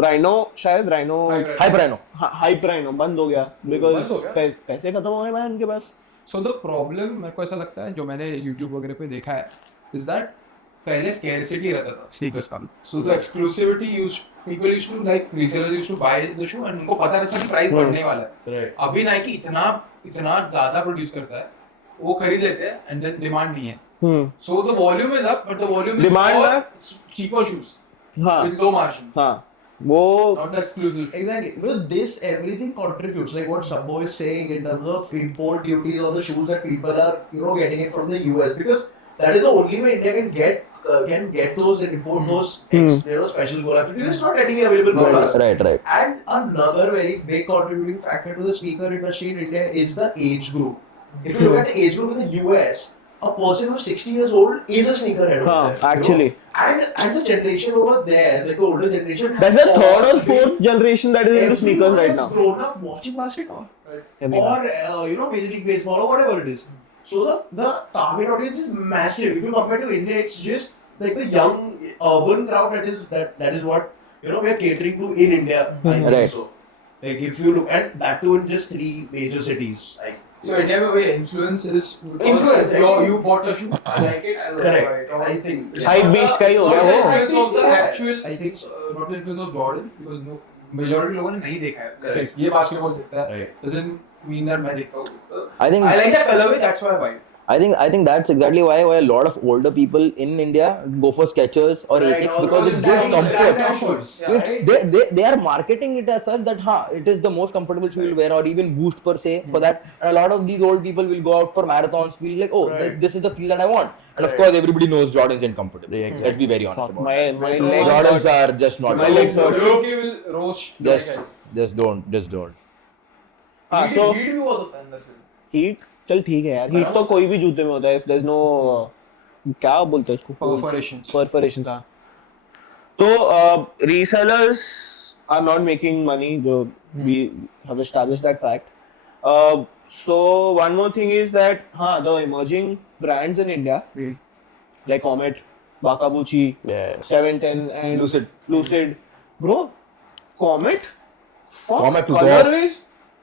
rhino शायद rhino Hyper Rhino. Hype rhino बंद हो गया because बंद हो गया? पैसे खत्म हो गए भाई उनके पास. So the problem मेरे को ऐसा लगता है जो मैंने YouTube वगैरह पे देखा है is that पहले scarcity रहता था sneakers का. So the exclusivity people used to like resellers used to buy the shoe and उनको पता रहता था कि प्राइस बढ़ने वाला है. Right. अभी Nike इतना ज़्यादा प्रोड्यूस करता है वो खरीद लेते हैं and then डिमांड नहीं है. So the volume is up but the volume is Demand for है? cheaper shoes हाँ with low margin. हाँ वो Not the exclusive. Exactly. Because this everything contributes. Like what Sabbo is saying in terms of import duties on the shoes that people are, you know, getting it from the US because that is the only way India can get those and import those you know, special collabs because it's not readily available for us. Right, right. And another very big contributing factor to the sneaker industry in India is the age group. If you look at the age group in the US, a person who's 60 years old is a sneakerhead. over हाँ, there, you know. actually. And the generation over there, like the older generation, there's a third or fourth generation that is into everyone sneakers right has now. grown up watching basketball or you know, Major League Baseball or whatever it is. So the target audience is massive. If you compare to India, it's just like the young urban crowd that is what, you know, we are catering to in India. I think Right. so. Like if you look at that too in just 3 major cities. Like, So India में वही influence is Influence, you bought a shoe, I like it, I will buy it. correct. I think. Hype beast का ही हो Not गया the वो. influence of the Yeah. actual, I think so. not the influence of Jordan, because no, majority लोगों ने नहीं देखा है. जैसे ये बास्केटबॉल देखता है, Right. doesn't mean that मैं देखता हूँ. I think I like that colorway, that's why I buy it. I think that's exactly why a lot of older people in India go for Skechers or Right, Asics all because those it gives brand comfort. comforts. Yeah, It's, right? they are marketing it as such that it is the most comfortable shoe you'll wear or even Boost per se for that. And a lot of these old people will go out for marathons, feel like, oh, Right. this is the feel that I want. And of Right. course, everybody knows Jordans ain't comfortable. Let's be very honest about it. My legs Jordans are just not. My legs hurt. Loki will roast Just, like Just don't. हाँ, so heat भी बहुत होता है अंदर से. Heat चल ठीक है यार, हीट तो कोई भी जूते में होता है. There's no क्या बोलते हैं उसको, Perforations. परफोरेशन था. तो resellers are not making money. जो we have established that fact. So one more thing is that हाँ, the emerging brands in India like Comet, Wakabuchi, Yeah. 710 and Lucid. Bro, Comet? Fuck, Comet took colorways?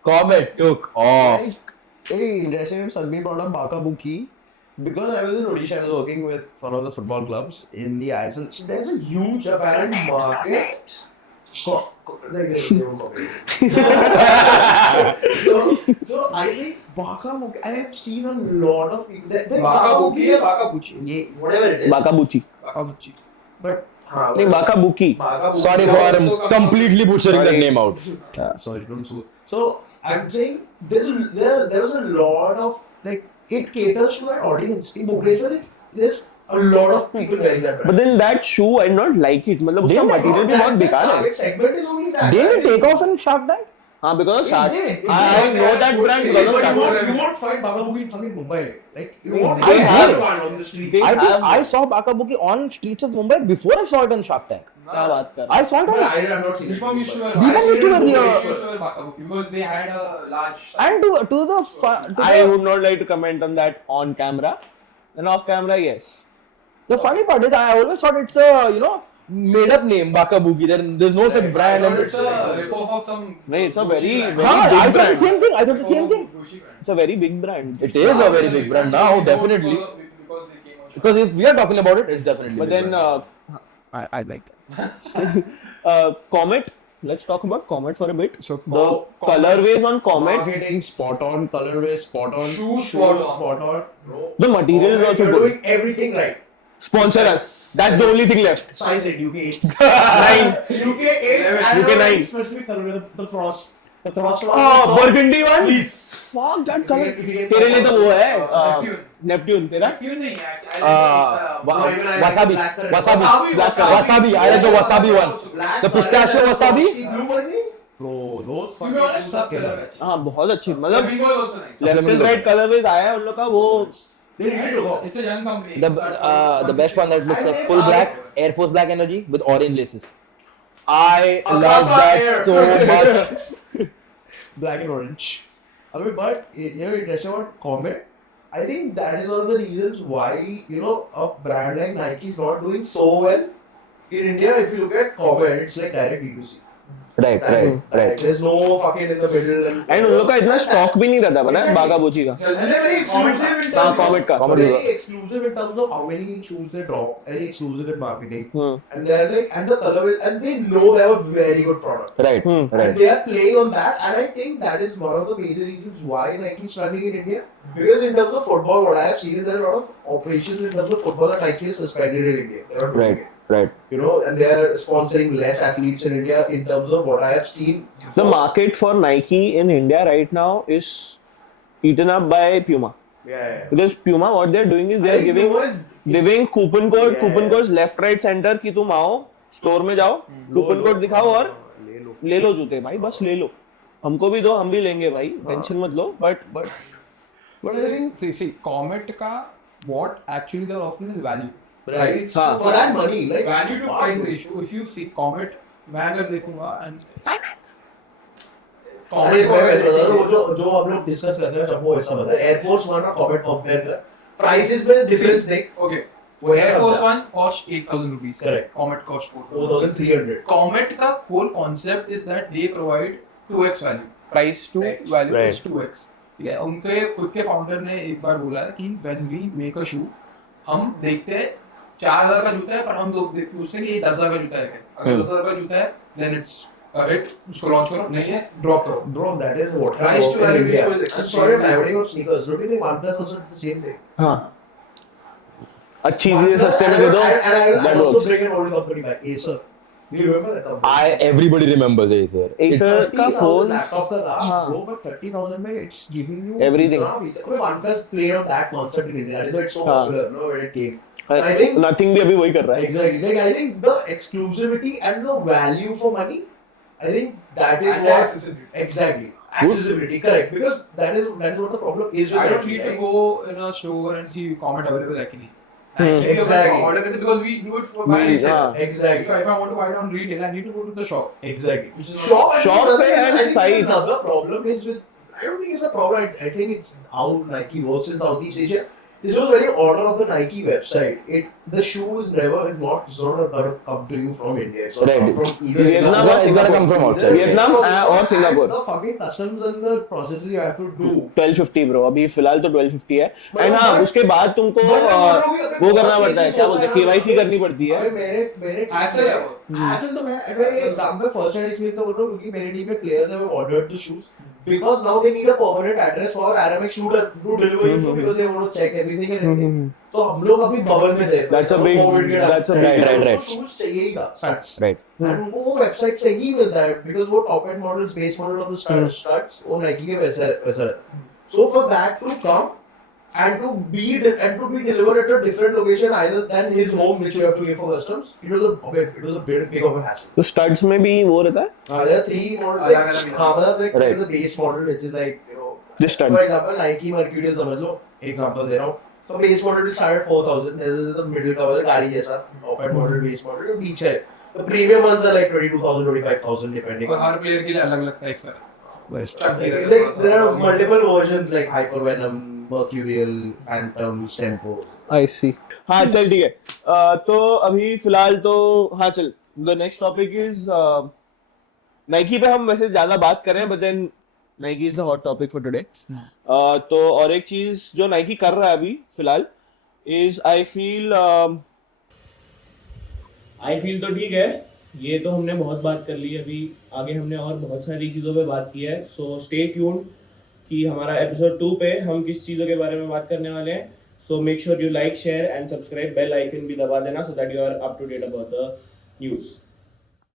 Comet took off. Very interesting. Sandeep brought up Bakabuki because I was in Odisha. I was working with one of the football clubs in the island. So there's a huge apparent market. So I think Bakabuki. I have seen a lot of people. Wakabuki या Wakabuchi? Yeah, whatever it is. Bakabuchi. Wakabuchi. But हाँ, नहीं, Bakabuki. Bakabuki. Sorry for completely butchering that name out. Sorry, don't sue. So I'm saying there was a lot of like it caters to an audience. In Bhubaneswar, there's a lot of people wearing that But brand. then that shoe, I don't like it. मतलब उसका material भी बहुत बेकार है. Target segment is only that. Didn't it take off in Shark Tank? हाँ, because It Shark. did. I know that brand because of But Shark. you won't find Bakabuki in fucking Mumbai. Like you won't They find have- anyone on the street. they I think have- I saw Bakabuki on streets of Mumbai before I saw it on Shark Tank. क्या बात कर? I saw it But on. I have not seen it. Deepam used to wear Deepam used to wear the, Deepam used to wear Wakabuki because they had a large. And to the I would not like to comment on that on camera. And off camera, yes. the funny part is I always thought it's a made up name Bakabuki. There's no such brand. But And it's a rip-off of some. No, it's a very, Gucci brand. very I big thought the brand. same thing. I thought the same thing. Gucci brand. It's a very big brand. It is a very big brand now, definitely. Because they came out. Because if we are talking about it, it's definitely. But big then, brand. I like that. Comet. Let's talk about Comet for a bit. So, The colorways on Comet, Marketing spot on, colorway spot on, Shoes spot on. spot on. Bro, the material is also you're good. doing everything right. Sponsor us. That's the only thing left. Size 8, UK 8. 9. UK 8 and UK a very 9. specific color, the frost. The frost one. Oh, burgundy one. Please. Fuck that color. If you get- तेरे लिए तो वो है Neptune. Neptune. तेरा? क्यों नहीं? I Wa- even I like wasabi, black color. wasabi, Wasabi, Black wasabi. wasabi. I like the wasabi one. Black The pistachio color, wasabi? frosty blue one, I think. Bro, those To be honest, सब fucking color है. हाँ, बहुत अच्छी. The मतलब Bengal also nice. Left and right colourways आया है उन लोग का वो. They need to go. It's a young company. The best one that looks like full black, Air Force black energy with orange laces. I love Akasa that Air. so much. Black and orange. I mean, but you're interested about Comet. I think that is one of the reasons why a brand like Nike is not doing so well in India. If you look at Comet, it's like direct B2C. Right. There's no fucking in the middle. And उन लोग का इतना stock भी नहीं रहता पता है बागाबूची का. And they're very exclusive in हाँ, terms Comet का. Comet very का. exclusive in terms of how many shoes they drop. Very exclusive in marketing. Hmm. And they're like, and the color, and they know they have a very good product. Right. Hmm. And they are playing on that, and I think that is one of the major reasons why Nike is running in India. Because in terms of football, what I have seen is there are a lot of operations in terms of football that Nike has suspended in India. They are not doing Right. it. Right. And they are sponsoring less athletes in India in terms of what I have seen. The market for Nike in India right now is eaten up by Puma. Yeah. Because Puma, what they're doing is they're giving coupon codes left, right, center कि तुम आओ store में जाओ coupon code दिखाओ और ले लो जूते भाई बस ले लो हमको भी दो हम भी लेंगे भाई टेंशन मत लो but But I think see Comet का what actually they're offering is value. Right. हाँ. For that money, like Value to price ratio. If you see Comet, मैं अगर देखूंगा and अरे मैं बता रहा हूँ जो हम लोग डिस्कस कर रहे हैं सबको ऐसा पता है एयरफोर्स वन और कॉमेट कंपेयर कर प्राइसेस में डिफरेंस देख okay. वो Air ऐसा Force होता है। One cost 8,000 rupees. Correct. Comet cost 4,000. 4300 Comet का whole concept is that they provide 2x value. Price to Right. value is Right. 2x. ठीक है उनके खुद के फाउंडर ने एक बार बोला है कि when we make a shoe हम देखते हैं 4,000 का जूता है पर हम लोग पूछते हैं कि ये 10,000 का जूता है क्या? अगर 10,000 का जूता है then it's a hit उसको लॉन्च करो नहीं है ड्रॉप करो. Bro, that is what Price to value India. ratio is I'm sorry, I'm extremely diverting on sneakers. Don't you think OnePlus also did the same thing? हाँ अच्छी चीजें सस्ते में दे दो And I that also works. bring an old company back, Acer. You remember that company? Everybody remembers Acer. Acer का 30,000 phone laptop का था, हाँ. bro, but 30,000 में it's giving you Everything. I mean, OnePlus played on that concept in India. That is why it's so हाँ. popular, when it came. I think- nothing भी अभी वही कर रहा है Exactly. Like, I think the exclusivity and the value for money I think that is And what accessibility. exactly accessibility, correct, because that is what the problem is with I don't Nike, need to right? go in a store and see comment available actually. Exactly. Order it because we do it for my resale. Exactly. If I want to buy it on retail, I need to go to the shop. Exactly. Which is Shop, Shop I think and there's site. another problem is with. I don't think it's a problem. I think it's how Nike works in Southeast Asia. This was very order of the Nike website. The shoe is never it's not gonna come to you from India. It's gonna Right. come from either Vietnam Singapore or It's gonna come from either outside. Vietnam or Singapore. And the fucking customs and the processes you have to do. 1250 bro, अभी फिलहाल तो 1250 है. But- and हाँ, but- उसके बाद तुमको But मैं बोल रहा हूँ कि अबे वो बहुत करना पड़ता है, cases क्या होता बोलते हैं, है ना, KYC करनी पड़ती है. अबे मेरे Hassle है वो. hassle तो मैं एग्जांपल फर्स्ट हैंड एक्सपीरियंस तो बोल रहा हूँ क्योंकि मेरे टीम में players have ordered the shoes because now they need a permanent address for Aramex shoe to deliver you shoe because they want to check everything and everything. तो हम लोग अभी बबल में थे. That's a big- COVID के time. that's a big- Right, right. Shoes चाहिए ही था starts Right. And उनको वो वेबसाइट से ही मिलता है बिकॉज़ वो top and models base model of the starts वो नाइकी के वैसा रहता है. So for that to come and to be delivered at a different location either than his home which you have to pay for customs, it was a big of a hassle. तो studs में भी वो रहता है, There are three models. अलग-अलग like Right. there's a base model which is like Just studs. for example Nike Mercurial समझ लो example दे रहा हूँ. So base model will start at 4,000. This is the middle cover गाड़ी जैसा top end model base model जो बीच है. The premium ones are like 22,000, 25,000 depending. Her player के लिए अलग-अलग प्राइस है. There are multiple versions like Hypervenom, Mercurial, Phantom, Tempo. I see. हाँ चल ठीक है. तो अभी फिलहाल तो हाँ चल. The next topic is Nike पे हम वैसे ज्यादा बात कर रहे हैं, but then Nike is the hot topic for today. तो और एक चीज जो नाइकी कर रहा है अभी फिलहाल is I feel तो ठीक है, ये तो हमने बहुत बात कर ली. अभी आगे हमने और बहुत सारी चीज़ों पे बात की है. सो स्टे ट्यून्ड कि हमारा एपिसोड 2 पे हम किस चीज़ों के बारे में बात करने वाले हैं. So make sure you like, share and subscribe, bell icon भी दबा देना so that you are up to date about the news.